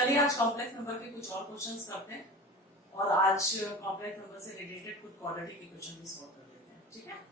चलिए आज complex number के कुछ और क्वेश्चंस करते हैं और आज कॉम्प्लेक्स नंबर से रिलेटेड कुछ क्वाड्रेटिक के क्वेश्चन भी सॉल्व कर लेते हैं, ठीक है।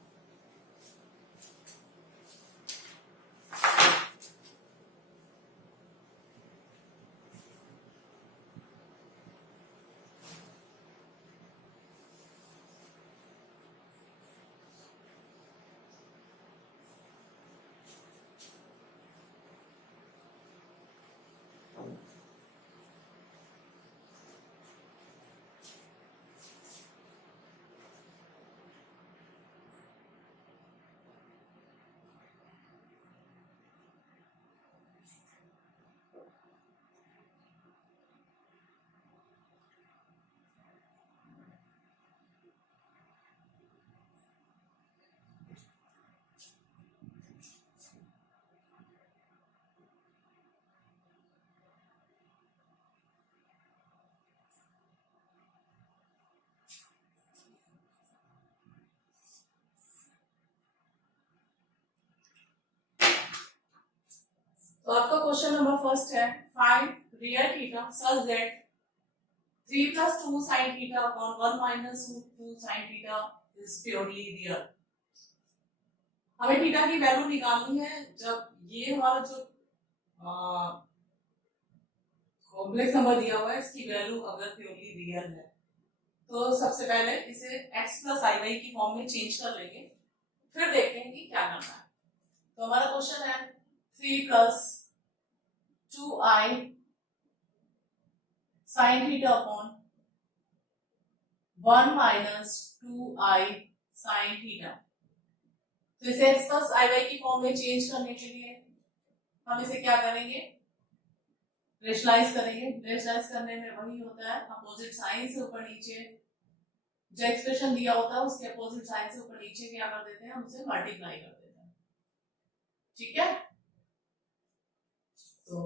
तो आपका क्वेश्चन नंबर फर्स्ट है, find real theta such that 3 + 2 sin theta upon 1 - √2 sin theta is purely real. हमें थीटा की वैल्यू निकालनी है जब ये हमारा जो कॉम्प्लेक्स नंबर दिया हुआ है इसकी वैल्यू अगर प्योरली रियल है तो सबसे पहले इसे x + iy की फॉर्म में चेंज कर लेंगे, फिर देखते हैं कि क्या करना है। तो हमारा क्वेश्चन है 3 + 2i sin theta upon 1 - 2i sin theta. तो इसे x + iy की फॉर्म में चेंज करने के लिए हम इसे क्या करेंगे, रेशनलाइज करेंगे। रेशनलाइज करने में वही होता है अपोजिट साइन से ऊपर नीचे जो एक्सप्रेशन दिया होता है उसके अपोजिट साइन से ऊपर नीचे क्या कर देते हैं, हम उसे मल्टीप्लाई कर देते हैं, ठीक है। तो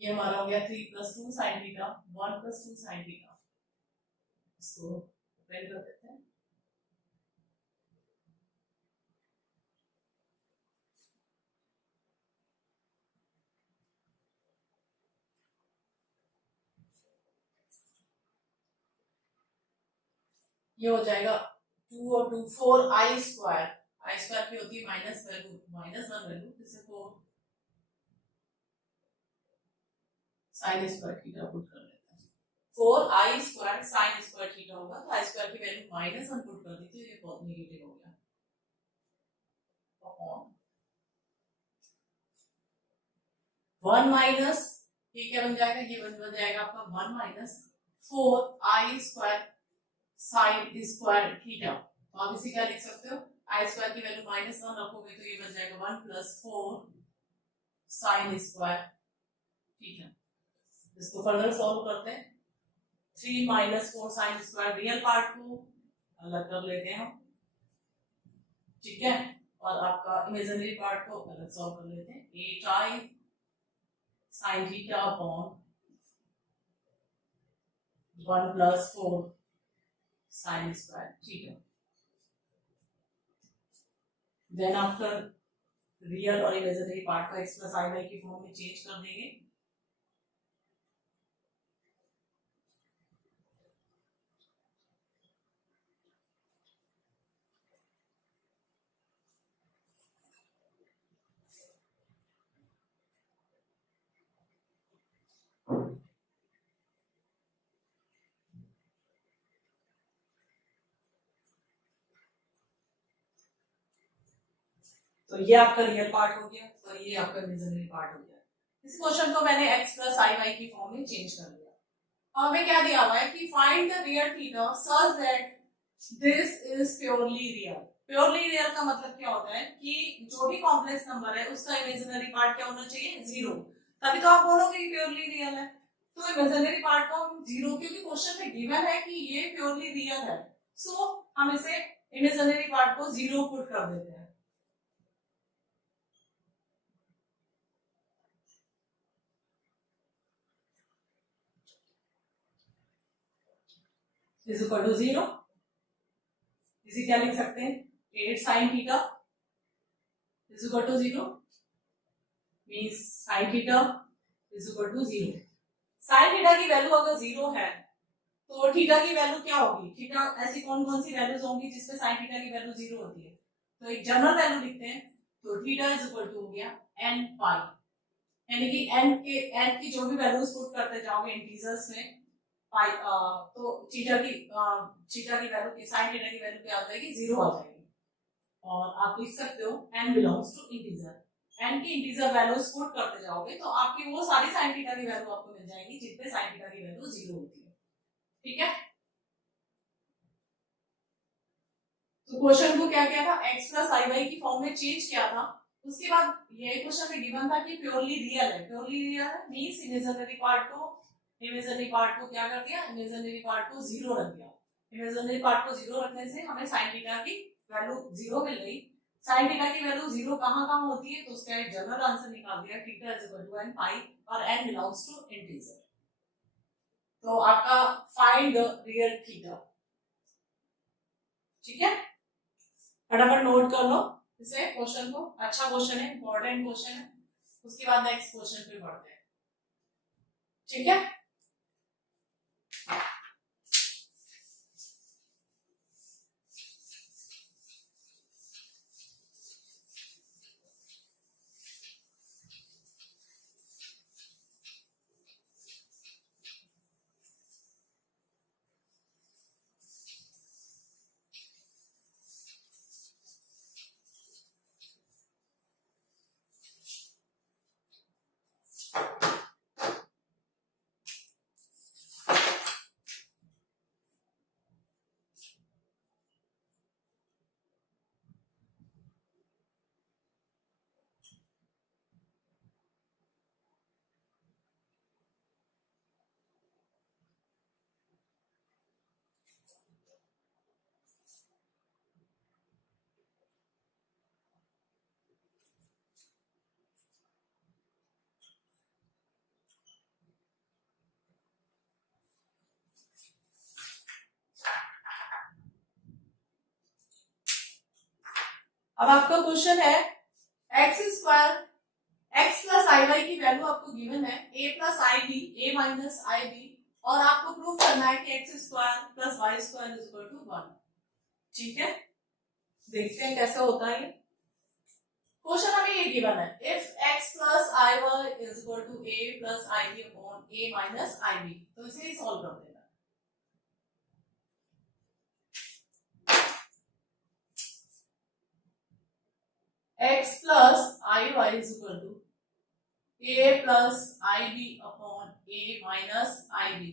ये हमारा हो गया 3 + 2 sin थीटा 1 + 2 sin थीटा। इसको प्रिंट कर देते हैं। ये हो जाएगा 2 और 2 4i²। i² की होती है माइनस वैल्यू -1 वैल्यू, इससे 4 sin² थीटा पुट कर लेते हैं। 4i² sin² थीटा होगा तो i² की वैल्यू -1 पुट कर दी तो ये बहुत नेगेटिव हो गया अपॉन 1 माइनस ये क्या बन जाएगा, ये बन जाएगा आपका 1 - 4i² sin² थीटा। तो आप इसे क्या लिख सकते हो, i² की वैल्यू -1 रखोगे तो ये बन जाएगा 1 + 4 sin² थीटा। इसको फर्दर सॉल्व करते हैं। 3 - 4 sin² रियल पार्ट को अलग कर लेते हैं हम, ठीक है, और आपका इमेजिनरी पार्ट को अलग सॉल्व कर लेते हैं। 8i sin theta upon 1 + 4 sin² theta. Then after real और इमेजिनरी पार्ट को x + iy की फॉर्म में चेंज कर देंगे। तो ये आपका रियल पार्ट हो गया और ये आपका इमेजिनरी पार्ट हो गया। इस क्वेश्चन को मैंने x + iy की फॉर्म में चेंज कर दिया। अब हमें क्या दिया हुआ है कि find the real theta such that this is purely real. Purely real का मतलब क्या होता है कि जो भी कॉम्प्लेक्स नंबर है उसका इमेजिनरी पार्ट क्या होना चाहिए, 0, तभी तो आप बोलोगे कि प्योरली रियल है। तो इमेजिनरी पार्ट को हम 0, क्योंकि क्वेश्चन में गिवन है कि ये प्योरली रियल है, सो हम इसे इमेजिनरी पार्ट को 0 पुट कर देते हैं। Is equal to 0। इसे क्या लिख सकते हैं, 8 sin theta is equal to 0 means sin theta is equal to 0। Sine theta की वैल्यू अगर 0 है तो थीटा की वैल्यू क्या होगी? थीटा ऐसी कौन कौन सी वैल्यूज होंगी जिसपे साइन थीटा की वैल्यू 0 होती है? तो एक जनरल वैल्यू लिखते हैं, तो थीटा इज इक्वल टू हो गया n पाई, यानी कि n की जो भी वैल्यूज पुट करते जाओगे इंटीजर्स में पाई, तो थीटा की वैल्यू की साइन थीटा की वैल्यू क्या आ जाएगी? 0 आ जाएगी। और आप लिख सकते हो n belongs to integer, n की इंटीजर वैल्यूज पुट करते जाओगे तो आपकी वो सारी साइन थीटा की वैल्यू आपको मिल जाएगी जिसपे साइन थीटा की वैल्यू 0 होती है। ठीक है, तो क्वेश्चन को क्या क्या था? x प्लस आई वाई की फॉर्म में चेंज किया था। उसके बाद ये क्वेश्चन में गिवन था कि प्योरली रियल है, प्योरली रियल है मींस इमेजिनरी पार्ट को क्या कर दिया? इमेजिनरी पार्ट को 0 रख दिया। इमेजिनरी पार्ट को 0 रखने से हमें साइन थीटा की वैल्यू 0 मिल गई। साइन थीटा की वैल्यू 0 कहां होती है? तो उसका एक जनरल आंसर निकाल दिया, theta is equal to n pi और n बिलोंग्स टू इंटीजर। तो आपका फाइंड द रियल थीटा। ठीक है, फटाफट नोट कर लो इसे क्वेश्चन को, अच्छा क्वेश्चन है, इंपॉर्टेंट क्वेश्चन है। उसके बाद नेक्स्ट क्वेश्चन पे बढ़ते हैं। ठीक है, अब आपका क्वेश्चन है x square x plus i y की वैल्यू आपको गिवन है a plus i b, a minus i b, और आपको प्रूव करना है कि x square plus y square is equal to 1। ठीक है, देखते हैं कैसे होता है। क्वेश्चन हमें ये गिवन है, if x plus i y is equal to a plus i b upon a minus i b, तो इसे ही सॉल्व कर देना। x plus i y is equal to a plus i b upon a minus i b.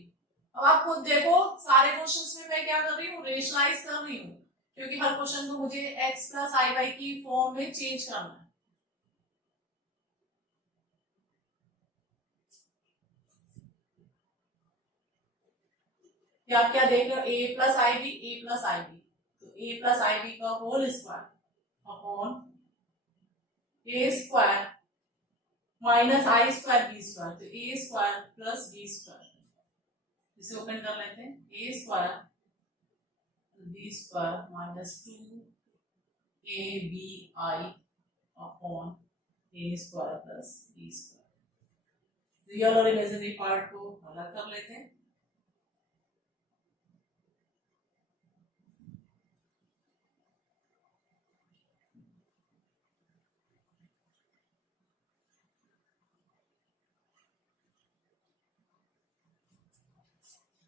अब आप खुद देखो, सारे क्वेश्चंस में मैं क्या कर रही हूँ? रेशनलाइज कर रही हूँ, क्योंकि हर क्वेश्चन को मुझे x प्लस आई वाई की फॉर्म में चेंज करना है। क्या क्या देख रहे हो? a plus i b, a plus i b, तो a प्लस आई बी का whole square upon a square minus i square b square, तो a square plus b square. इसे ओपन कर लेते हैं, a square b square minus 2 a b i upon a square plus b square. Real और imaginary part को अलग कर लेते हैं।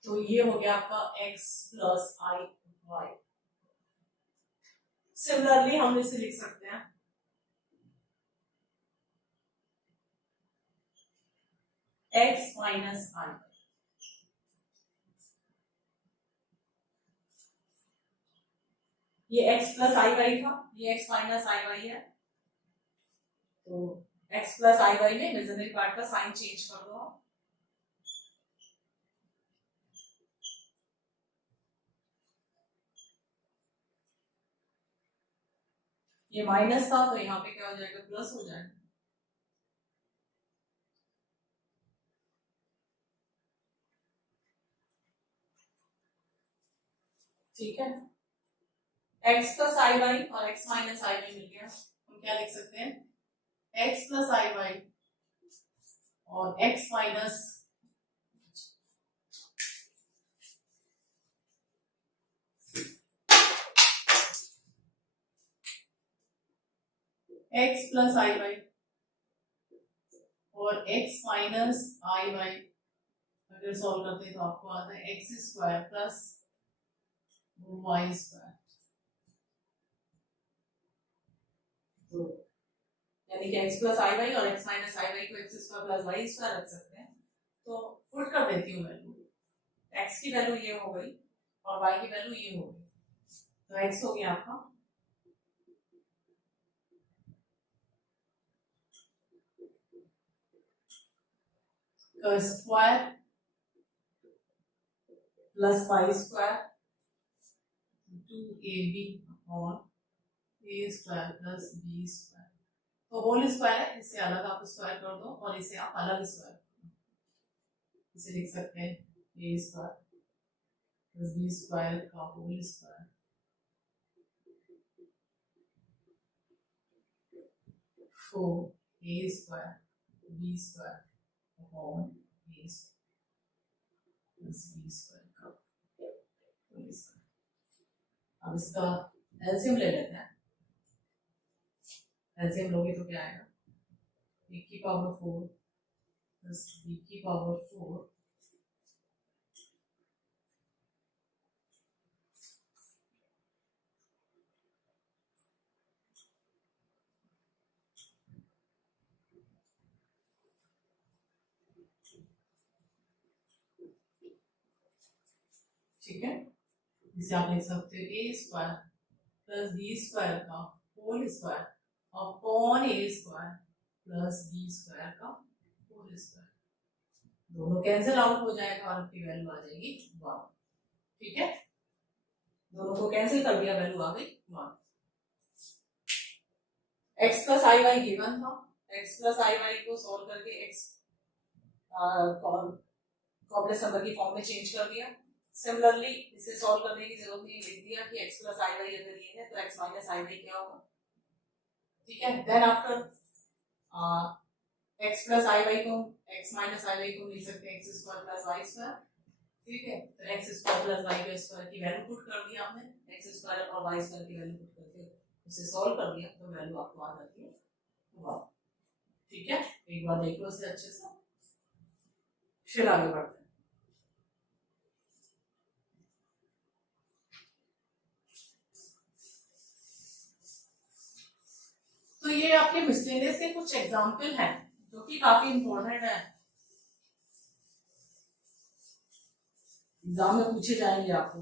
तो ये हो गया आपका x plus i Y. Similarly हम इसे लिख सकते हैं x माइनस आई। ये x प्लस आई वाई था, ये x माइनस आई वाई है, तो x प्लस आई वाई में इमेजिनरी पार्ट का साइन चेंज कर दो। ये माइनस था तो यहाँ पे क्या हो जाएगा? प्लस हो जाएगा। ठीक है, x प्लस आई वाई और x माइनस आई वाई मिल गया। हम क्या लिख सकते हैं? x प्लस आई वाई और x minus x plus i y और x माइनस आई वाई अगर सॉल्व करते हैं तो आपको आता है x square plus y square. तो यानी कि x प्लस आई वाई और x माइनस आई वाई को x square plus y square रख सकते हैं। तो पुट कर देती हूँ वैल्यू, x की वैल्यू ये हो गई और y की वैल्यू ये हो गई। तो x हो गया आपका square plus y square 2ab upon a square plus b square. तो होल स्क्वायर है, इससे अलग आप स्क्वायर कर दो और इसे आप अलग स्क्वायर कर दो। इसे लिख सकते हैं a square plus b square का whole square four a square b square upon a square plus b square का होल स्क्वायर। अब इसका एलसीएम ले लेते हैं। एलसीएम लोगे तो क्या आएगा, a की पावर 4 प्लस b की पावर 4 ठीक है। इसे आप लिख सकते हो a square plus b square का whole square upon a square plus b square का होल स्क्वायर। दोनों कैंसिल आउट हो जाएगा और आपकी वैल्यू आ जाएगी 1। ठीक है, दोनों को कैंसिल कर दिया, वैल्यू आ गई 1। x plus i Y given था, x प्लस आई वाई को सॉल्व करके x कॉम्प्लेक्स नंबर की फॉर्म में चेंज कर दिया। सिमिलरली इसे सॉल्व करने की जरूरत नहीं, लिख दिया कि x प्लस आई वाई अगर ये है तो x माइनस आई वाई क्या होगा। ठीक है, then after x plus i y को x माइनस आई वाई को लिख सकते हैं x square plus y square. ठीक है, तो x स्क्वायर प्लस वाई के स्क्वायर की वैल्यू पुट कर दिया आपने, x स्क्वायर और वाई स्क्वायर की वैल्यू पुट करके उसे सॉल्व कर दिया तो वैल्यू आपको आ जाती है 1। ठीक है, एक बार देख लो इसे अच्छे से, फिर आगे बढ़ते हैं। तो ये आपके मिसलेनियस के कुछ एग्जाम्पल हैं जो कि काफी इंपॉर्टेंट है, एग्जाम में पूछे जाएंगे आपको।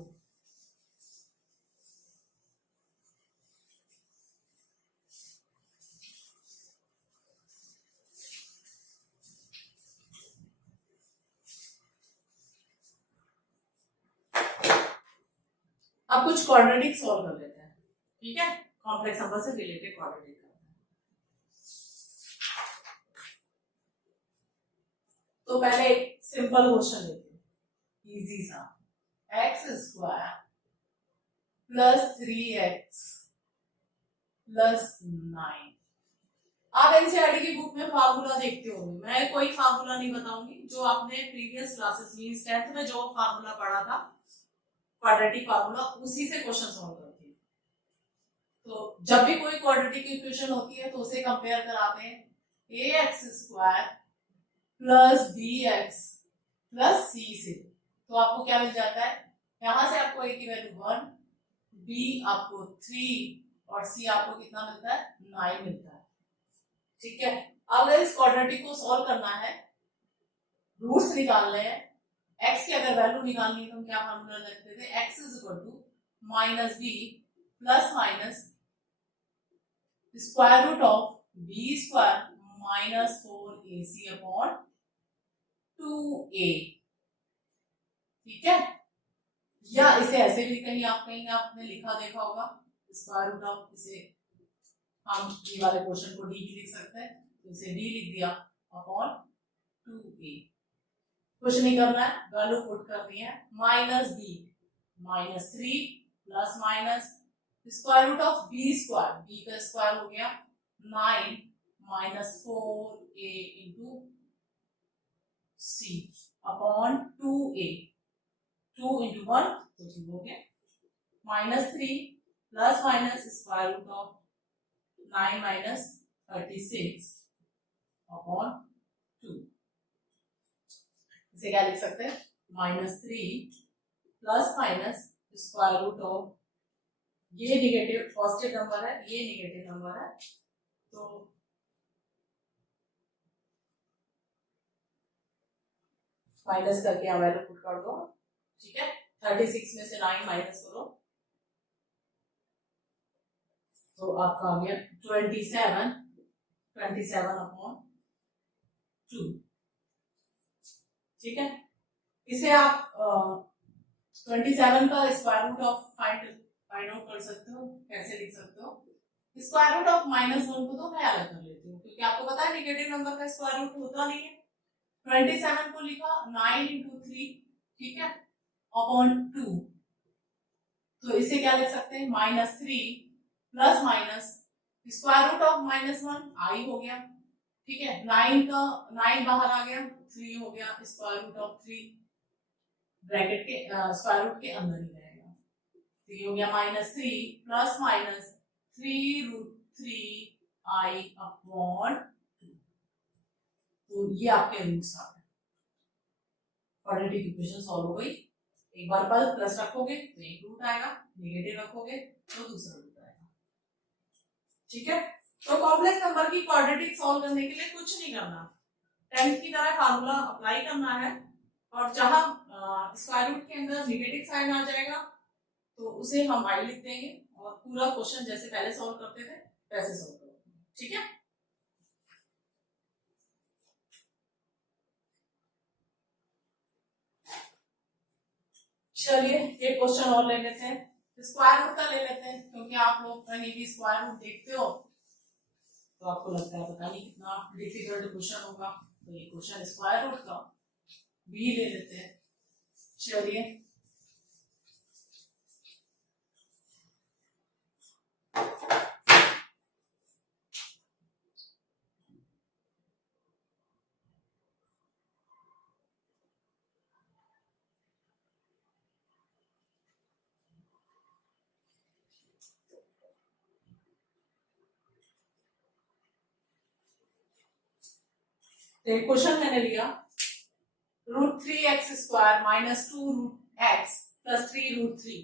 अब कुछ क्वाड्रेटिक सॉल्व कर लेते हैं। ठीक है, कॉम्प्लेक्स नंबर से रिलेटेड क्वाड्रेटिक करते हैं। तो पहले एक सिंपल क्वेश्चन लेते हैं, इजी सा, x square plus 3x plus 9। आप एनसीईआरटी की बुक में फार्मूला देखते होंगे, मैं कोई फार्मूला नहीं बताऊंगी, जो आपने प्रीवियस क्लासेस मींस 10th में जो फार्मूला पढ़ा था क्वाड्रेटिक फार्मूला, उसी से क्वेश्चन सॉल्व करती है। तो जब भी कोई क्वाड्रेटिक इक्वेशन होती है तो उसे कंपेयर कराते हैं ax square plus bx plus c से। तो आपको क्या मिल जाता है, यहां से आपको a की वैल्यू 1, b आपको 3 और c आपको कितना मिलता है 9 मिलता है। ठीक है, अब इस क्वाड्रेटिक को सॉल्व करना है, रूट्स निकालने हैं, x की अगर वैल्यू निकालनी है तो हम क्या फार्मूला लिखते थे, x is equal to minus b plus minus square root of b square minus 4ac upon 2a। ठीक है, या इसे ऐसे भी कहीं आपने लिखा देखा होगा, स्क्वायर रूट ऑफ, इसे हम ये वाले क्वेश्चन को डी लिख सकते हैं, तो इसे डी लिख दिया अपॉन 2a। कुछ नहीं करना है, वैल्यू पुट करनी है, minus b minus 3 plus minus square root of b square, b का स्क्वायर हो गया 9 minus 4a into c upon 2a, 2 into 1 तो 2 हो गया, -3 plus minus square root of 9 minus 36 upon 2। इसे क्या लिख सकते हैं, -3 plus minus square root of, ये निगेटिव पॉजिटिव नंबर है, ये निगेटिव नंबर है, तो माइनस करके यहाँ वैल्यू पुट कर दो, ठीक है। 36 में से 9 माइनस करो तो आपका आ गया 27 अपॉन 2, ठीक है। इसे आप 27 का square root of find out कर सकते हो। कैसे लिख सकते हो, स्क्वायर रूट ऑफ -1 को तो मैं अलग कर लेती हूँ, क्योंकि आपको पता है नेगेटिव नंबर का स्क्वायर रूट होता नहीं है। 27 को लिखा 9 into 3, ठीक है, अपॉन 2, तो इसे क्या लिख सकते हैं, -3 plus minus square root of -1 i हो गया, ठीक है। 9 बाहर आ गया, 3 हो गया, स्क्वायर रूट ऑफ 3 ब्रैकेट के स्क्वायर रूट के अंदर ही रहेगा, तो ये हो गया -3 प्लस माइनस 3√3 आई अपॉन 2, तो ये आपके रूट्स आ गए। क्वाड्रेटिक इक्वेशन सॉल्व हो गई। एक बार पर प्लस रखोगे तो एक रूट आएगा, नेगेटिव रखोगे तो दूसरा रूट आएगा, ठीक है। तो कॉम्प्लेक्स नंबर की क्वाड्रेटिक सॉल्व करने के लिए कुछ नहीं करना, 10th की तरह फार्मूला अप्लाई करना है, और जहां स्क्वायर रूट के अंदर नेगेटिव साइन आ जाएगा तो उसे हम आई लिख देंगे, और पूरा क्वेश्चन जैसे पहले सॉल्व करते थे वैसे सॉल्व करेंगे, ठीक है। चलिए ये क्वेश्चन और ले लेते हैं, स्क्वायर रूट का ले लेते हैं, क्योंकि आप लोग कहीं भी स्क्वायर रूट देखते हो तो आपको लगता है पता नहीं कितना डिफिकल्ट क्वेश्चन होगा, तो ये क्वेश्चन स्क्वायर रूट का भी ले लेते हैं। चलिए तो क्वेश्चन मैंने लिया √3x स्क्वायर -2√x प्लस 3√3,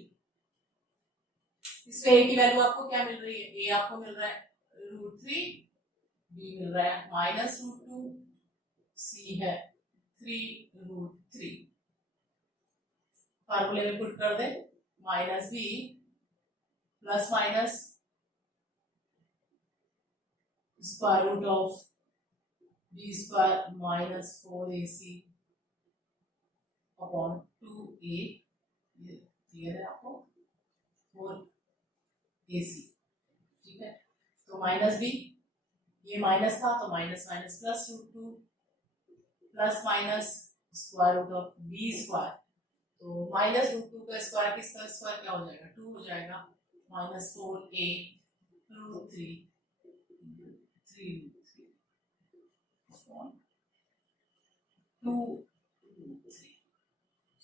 इसमें a की वैल्यू आपको क्या मिल रही है, a आपको मिल रहा है √3, b मिल रहा है -√2, c है 3√3, फार्मूले में पुट कर दे, -b plus minus square root of b square -4ac upon 2a, ये क्लियर है आपको, 4ac, ठीक है। तो -b, ये माइनस था तो minus minus plus √2 plus minus square root of b square, तो -√2 का स्क्वायर, किसका स्क्वायर क्या हो जाएगा, 2 हो जाएगा, -4a √3 3√3 2√3,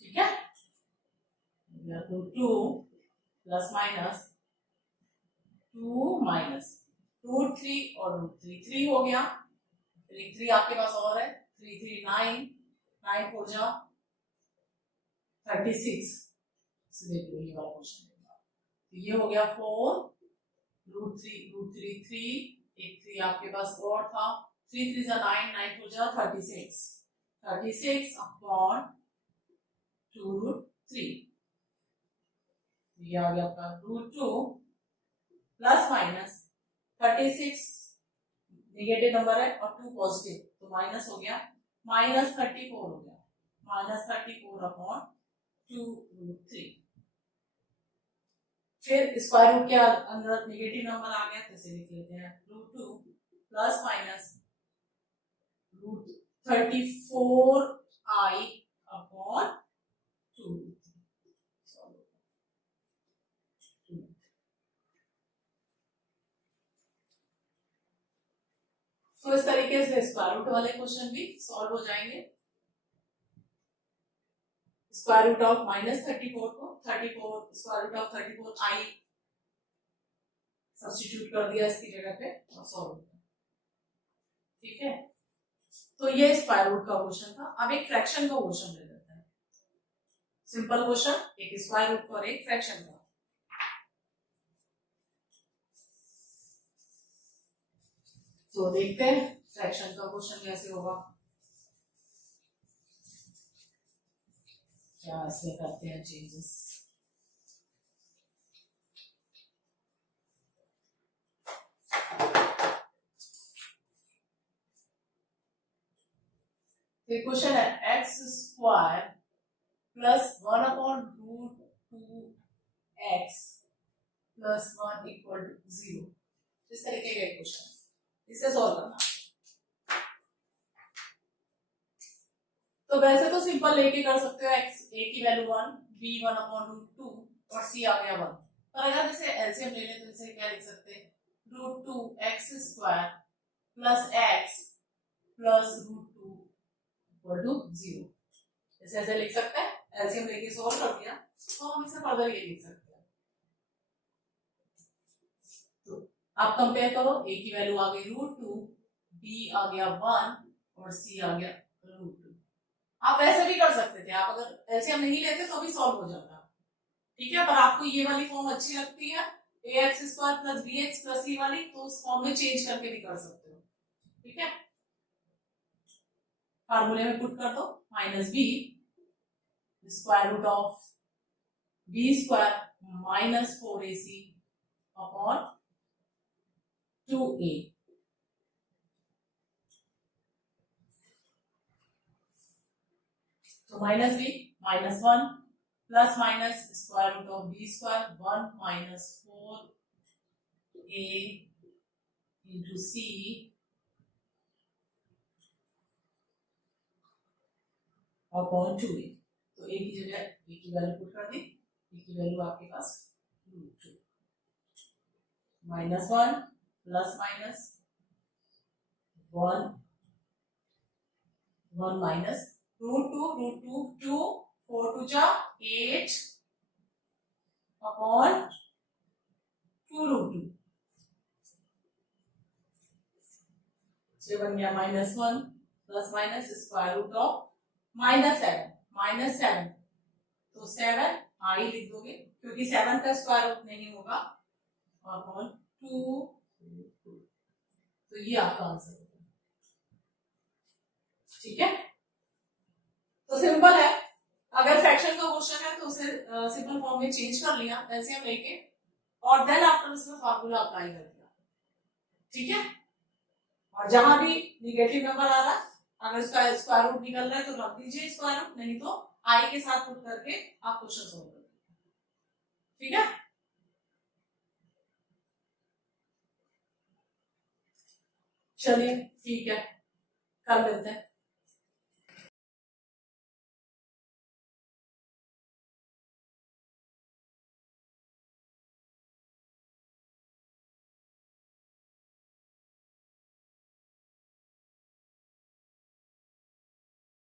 ठीक है। तो 2 प्लस माइनस 2 माइनस √3 और √3, 3 हो गया, 3 आपके पास और है, 3 3 9, 9 4 जा 36, देखो ये वाला क्वेश्चन, तो ये हो गया 4√3 3, एक 3 आपके पास और था, 3 3 जा 9, 9 4 जा 36 अपॉन 2√3, ये आ गया आपका √2 प्लस माइनस 36 नेगेटिव नंबर है और 2 पॉजिटिव, तो माइनस हो गया, -34 हो गया, -34 अपॉन 2√3, फिर स्क्वायर रूट के अंदर नेगेटिव नंबर आ गया तो इसे लिख लेते हैं √2 प्लस माइनस √34i अपॉन 2। तो इस तरीके से स्क्वायर रूट वाले क्वेश्चन भी सॉल्व हो जाएंगे। स्क्वायर रूट ऑफ -34 को 34 square root of 34 i substitute कर दिया इसकी जगह पे और सॉल्व किया। ठीक है, तो ये स्क्वायर रूट का क्वेश्चन था। अब एक फ्रैक्शन का क्वेश्चन ले लेते हैं, सिंपल क्वेश्चन, एक स्क्वायर रूट और एक फ्रैक्शन का। तो देखते हैं फ्रैक्शन का क्वेश्चन कैसे होगा, क्या इसमें करते हैं चेंजेस। क्वेश्चन है x square plus 1/√2x plus 1 equal to 0। इस तरीके का क्वेश्चन, इसे सॉल्व करना। तो वैसे तो सिंपल लेके कर सकते हो, एक्स ए की वैल्यू 1, बी 1/√2 और सी आ गया 1। पर अगर इसे एलसीएम ले लें तो इसे क्या लिख सकते हैं, √2x² plus x plus √2 equal to 0। ऐसे लिख सकते हैं, एलसीएम लेके सॉल्व कर दिया तो हम इसे फर्दर ये लिख सकते हैं। तो आप कंपेयर करो, ए की वैल्यू आ गई √2, बी आ गया 1 और सी आ गया √2। आप वैसे भी कर सकते थे, आप अगर एलसीएम नहीं लेते तो भी सॉल्व हो जाता। ठीक है, पर आपको ये वाली फॉर्म अच्छी लगती है ax² plus bx plus c वाली, तो उस फॉर्म में चेंज करके भी कर सकते हो। ठीक है, फार्मूले में पुट कर दो, -b square root of b² -4ac upon 2a। तो -b -1 plus minus square root of b² 1 -4a into c upon 2a। तो a की जगह a की वैल्यू पुट कर दी, a की वैल्यू आपके पास √2 -1 प्लस माइनस 1 माइनस √2 2 4 2 जा 8 अपॉन 2√2। ये बन गया -1 plus minus square root of -7 तो 7 आई लिख दोगे क्योंकि 7 का स्क्वायर रूट नहीं होगा, अपॉन 2। तो ये आपका आंसर होगा। ठीक है, तो सिंपल है। अगर फ्रैक्शन का क्वेश्चन है तो उसे सिंपल फॉर्म में चेंज कर लिया एलसीएम लेके, और देन आफ्टर उसमें फार्मूला अप्लाई कर दिया। ठीक है, और जहां भी निगेटिव नंबर आ रहा है, अगर उसका स्क्वायर रूट निकल रहा है तो रख दीजिए स्क्वायर रूट, नहीं तो आई के साथ पुट करके आप क्वेश्चन सोल्व कर दीजिए। ठीक है, चलिए ठीक है, कर लेते हैं।